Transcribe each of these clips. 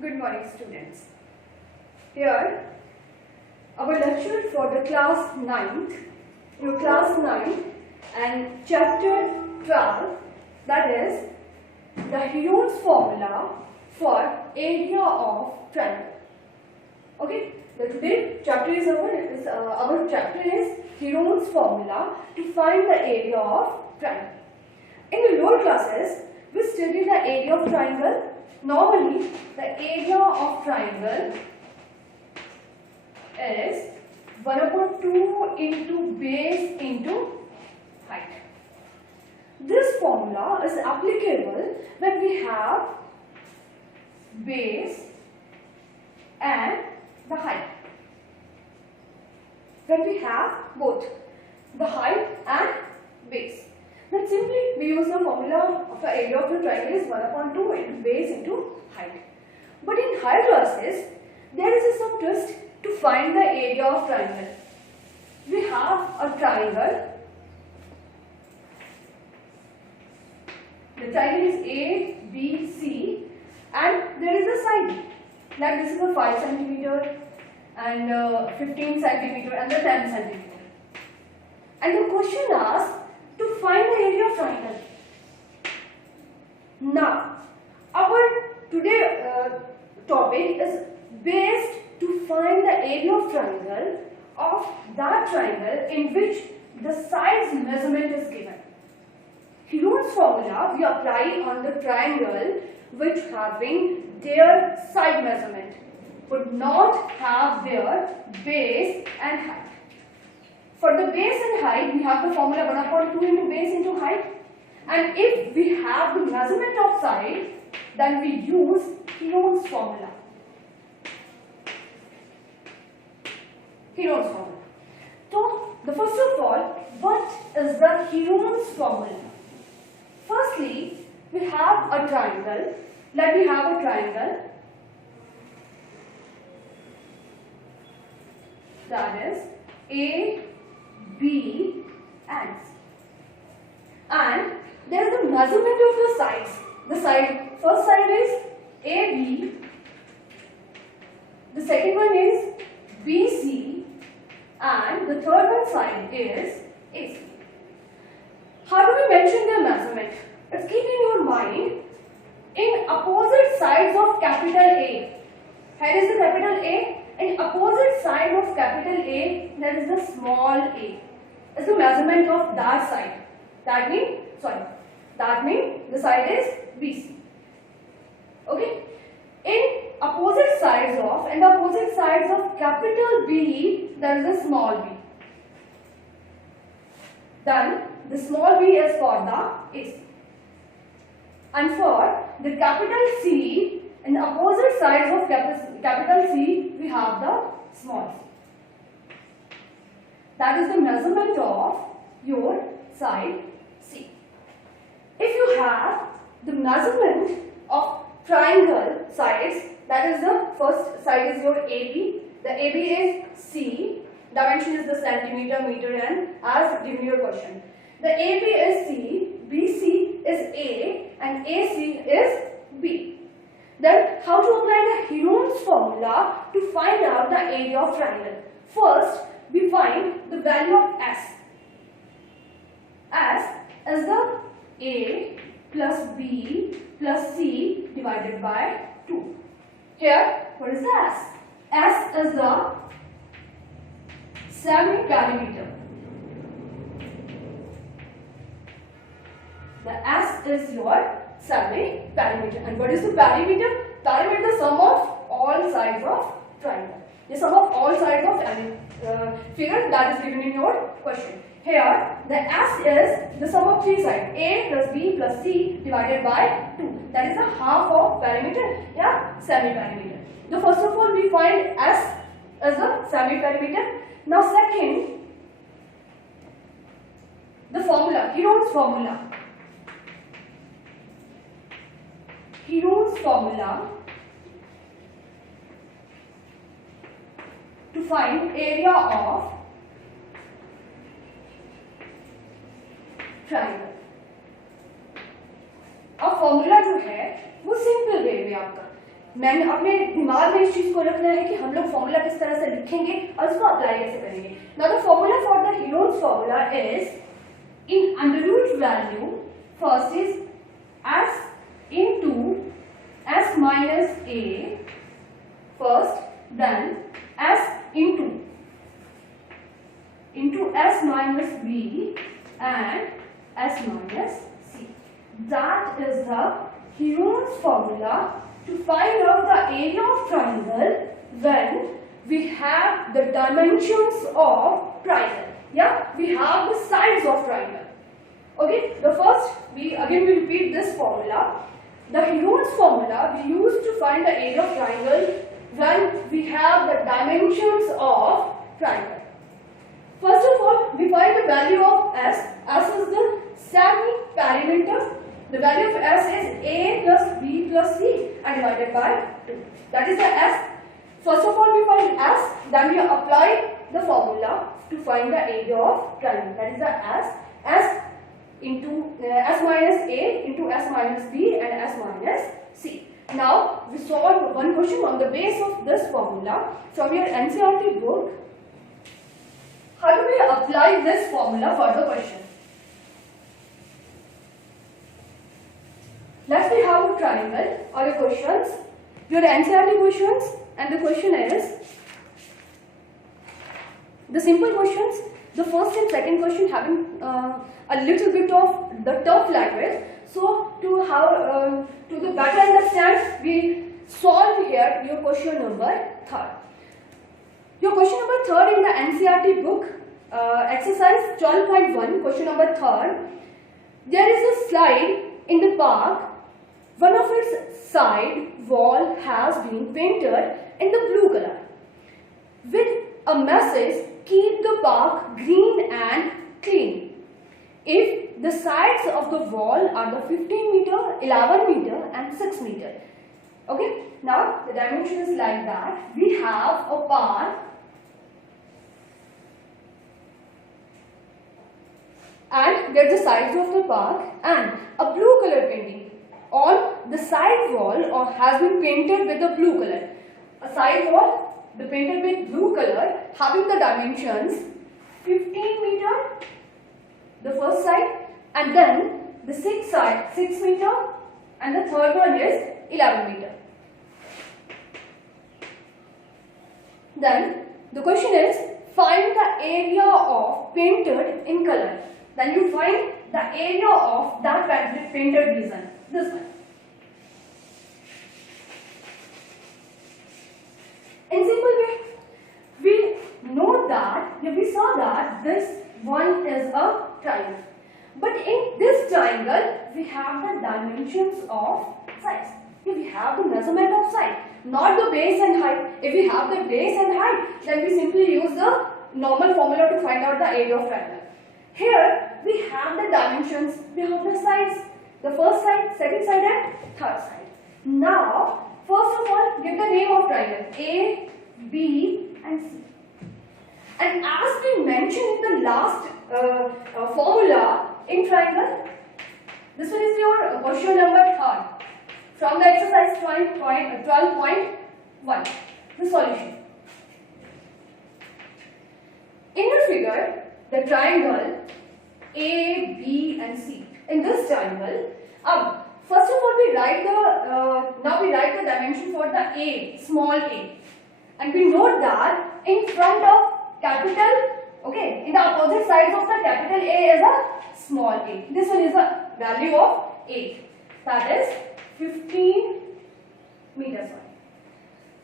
Good morning, students. Here, our lecture for the class 9th, your class 9 and chapter 12, that is the Heron's formula for area of triangle. Okay, so today chapter is our chapter is Heron's formula to find the area of triangle. In the lower classes, we studied the area of triangle. Normally, the area of triangle is 1/2 into base into height. This formula is applicable when we have base and the height. When we have both the height and base. Then simply we use the formula of the area of the triangle is 1/2 into base into height. But in higher classes, there is some twist to find the area of triangle. We have a triangle. The triangle is A, B, C, and there is a side. Like this is a 5 centimeter and 15 centimeter and the 10 centimeter. And the question asks to find the area of triangle. Now, our today topic is based to find the area of triangle of that triangle in which the side's measurement is given. Heron's formula we apply on the triangle which having their side measurement would not have their base and height. For the base and height, we have the formula 1/2 into base into height. And if we have the measurement of side, then we use Heron's formula. Heron's formula. So, first of all, what is the Heron's formula? Firstly, we have a triangle. Let me have a triangle. That is A, B and C. And there is the measurement of the sides. First side is AB, the second one is BC, and the third one side is AC. How do we mention their measurement? Let's keep in your mind, in opposite sides of capital A. Here is the capital A. In opposite side of capital A, there is the small a. Is the measurement of that side. That means the side is BC. Okay. In opposite sides of capital B, there is a small b. Then the small b is for the AC. And for the capital C, in the opposite sides of capital C, we have the small c. That is the measurement of your side C. If you have the measurement of triangle sides, that is the first side is your AB. The AB is C. Dimension is the centimeter, meter, and as given your question. The AB is C, BC is A, and AC is B. Then, how to apply the Heron's formula to find out the area of triangle? First, we find the value of S. S is the A plus B plus C divided by 2. Here, what is the S? S is the semi-perimeter. The S is your semi-perimeter. And what is the perimeter? Perimeter is the sum of all sides of triangle. The sum of all sides of any figure that is given in your question. Here, the S is the sum of three sides. A plus B plus C divided by 2. That is the half of perimeter. Yeah, semi-perimeter. So first of all, we find S as the semi-perimeter. Now second, the formula, Heron's formula. Heron's formula to find area of triangle. अब formula जो है वो simple way में आपका मैंने अपने दिमाग में इस चीज को रखना है कि हम लोग फॉर्मूला किस तरह से लिखेंगे और उसको अप्लाई कैसे करेंगे. Now the formula for the Heron's formula is in under root value first is s into s minus a first, then s into s minus b and s minus c. That is the Heron's formula to find out the area of triangle when we have the dimensions of triangle. Yeah, we have the sides of triangle. Okay, the first we repeat this formula. The Heron's formula we use to find the area of triangle when we have the dimensions of triangle. First of all, we find the value of s. S is the semi-perimeter. The value of s is a plus b plus c and divided by 2. That is the s. First of all, we find s, then we apply the formula to find the area of triangle. That is the s into s minus a into s minus b and s minus c. Now, we solve one question on the base of this formula from your NCERT book. How do we apply this formula for the question? Let's we have a triangle or a questions, your NCERT questions, and the question is the simple questions. The first and second question having a little bit of the tough language. So to the better understand, we solve here your question number 3. Your question number 3 in the NCERT book, exercise 12.1, question number 3. There is a slide in the park. One of its side wall has been painted in the blue color with a message, keep the park green and clean. If the sides of the wall are the 15 meter, 11 meter and 6 meter. Okay, now the dimension is like that. We have a park and get the sides of the park and a blue color painting. On the side wall or has been painted with the blue color. A side wall the painted with blue color having the dimensions 15 meter the first side and then the 6 meter and the third one is 11 meter. Then the question is find the area of painted in color. Then you find the area of that painted region. This one. In simple way, we know that, we saw that this one is a triangle. But in this triangle, we have the dimensions of sides. We have the measurement of side, not the base and height. If we have the base and height, then we simply use the normal formula to find out the area of triangle. Here, we have the dimensions, we have the sides. The first side, second side and third side. Now, first of all, give the name of triangle A, B and C. And as we mentioned in the last formula in triangle, this one is your question number 3 from the exercise 12.1, the solution. In the figure, the triangle A, B and C. In this triangle, first of all we write the dimension for the A, small a, and we note that in front of capital, okay, in the opposite sides of the capital A is a small a. This one is the value of A, that is 15 meters.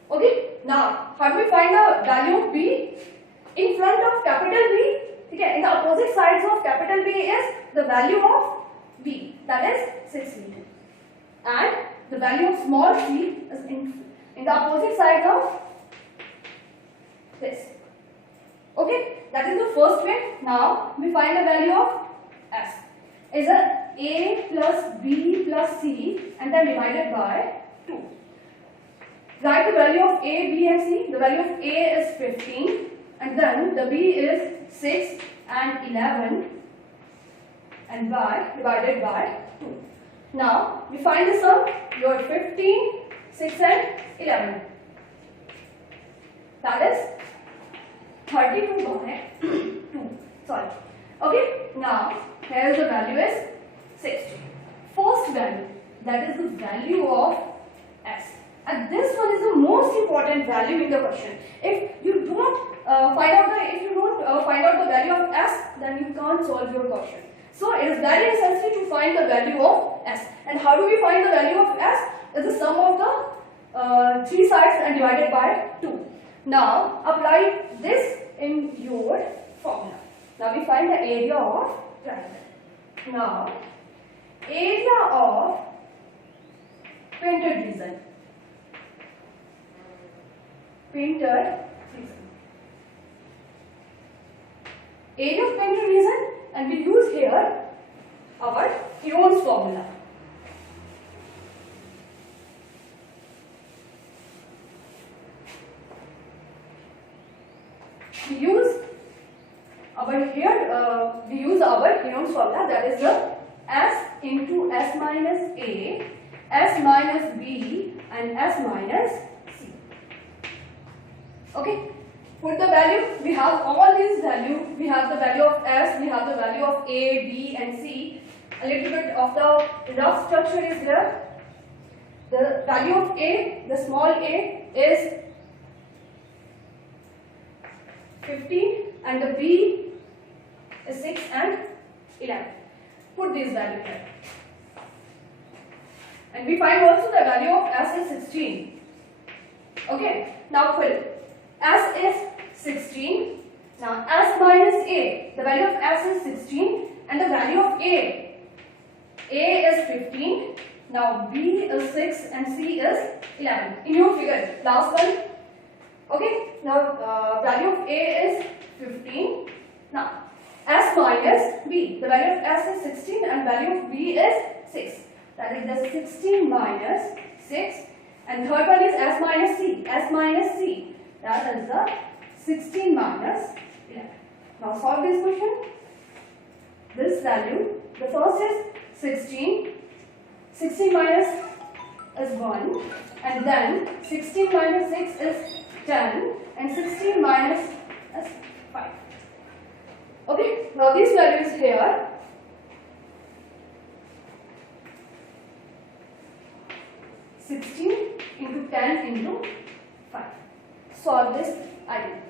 Okay, now how do we find the value of B? In front of capital B, okay, in the opposite sides of capital B is the value of B, that is 6 meter, and the value of small c is in the opposite side of this. Okay, that is the first way. Now we find the value of s is a plus b plus c and then divided by 2. Write the value of a, b and c. The value of a is 15 and then the b is 6 and 11 and divided by 2. Now we find the sum. Your 15, 6 and value. That is 32 by 2. Sorry. Okay. Now here the value is 60. First value, that is the value of s. And this one is the most important value in the question. If you don't find out the value of s, then you can't solve your question. So it is very necessary to find the value of s. And how do we find the value of s? It's the sum of the three sides and divided by 2. Now apply this in your formula. Now we find the area of triangle. Now area of painted region. Painted region. Area of painted region, and we use here our Heron's formula. We use our Heron's formula, that is the s into s minus a, s minus b, and s minus c. Okay. Put the value. We have all these value. We have the value of s. We have the value of a, b, and c. A little bit of the rough structure is there. The value of a, the small a, is 15, and the b is 6 and 11. Put this value here. And we find also the value of s is 16. Okay. Now fill. S is 16. Now s minus a. The value of s is 16, and the value of a is 15. Now b is 6 and c is 11. In your figure, last one. Okay. Now value of a is 15. Now s minus b. The value of s is 16 and value of b is 6. That is the 16 minus 6. And third one is s minus c. S minus c. That is the 16 minus 11. Now solve this question. This value, the first is 16. 16 minus is 1. And then 16 minus 6 is 10. And 16 minus is 5. Okay, now this value is here. Into 10 into 5. Solve this identity.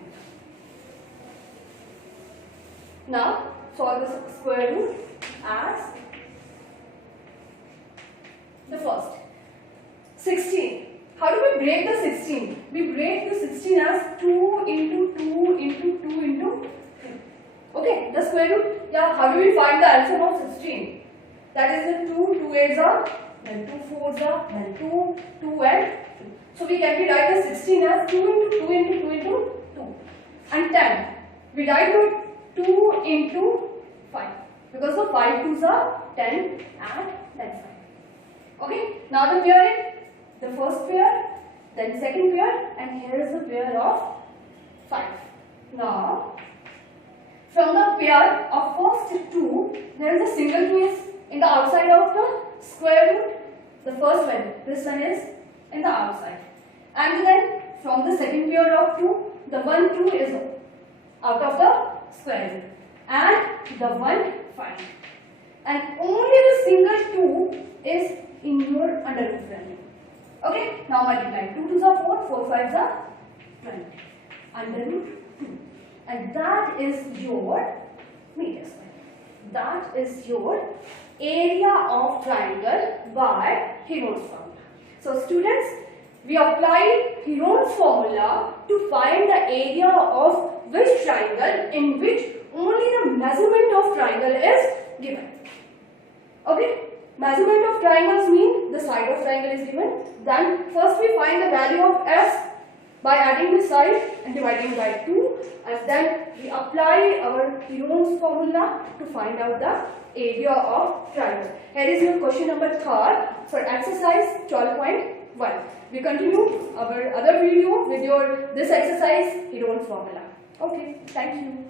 Now solve the square root as the first. 16. How do we break the 16? We break the 16 as 2 into 2 into 2 into 3. Okay, the square root. Yeah, how do we find the LCM of 16? That is the 2, 2 8s are, then 2 4s are, then 2, 2 and 2. So we can write the 16 as 2 into 2 into 2 into 2. And 10. We write the 2 into 5. Because the 5 2s are 10 and then 5. Okay, now the pairing. The first pair, then second pair, and here is the pair of 5. Now, from the pair of first 2, there is a single place in the outside of the square root. The first one, this one is in the outside. And then from the second pair of 2, the 1 2 is out of the square root. And the 1 5. And only the single 2 is in your under root value. Okay, now multiply. 2 2s are 4, 4 5s are 20. Under root 2. And that is your meter square. That is your area of triangle by Heron's formula. So students, we apply Heron's formula to find the area of which triangle in which only the measurement of triangle is given. Okay? Measurement of triangles mean the side of triangle is given. Then first we find the value of s by adding the side and dividing by 2, and then we apply our Heron's formula to find out the area of triangle. Here is your question number 3 for exercise 12.1. We continue our other video with this exercise Heron's formula. Okay, thank you.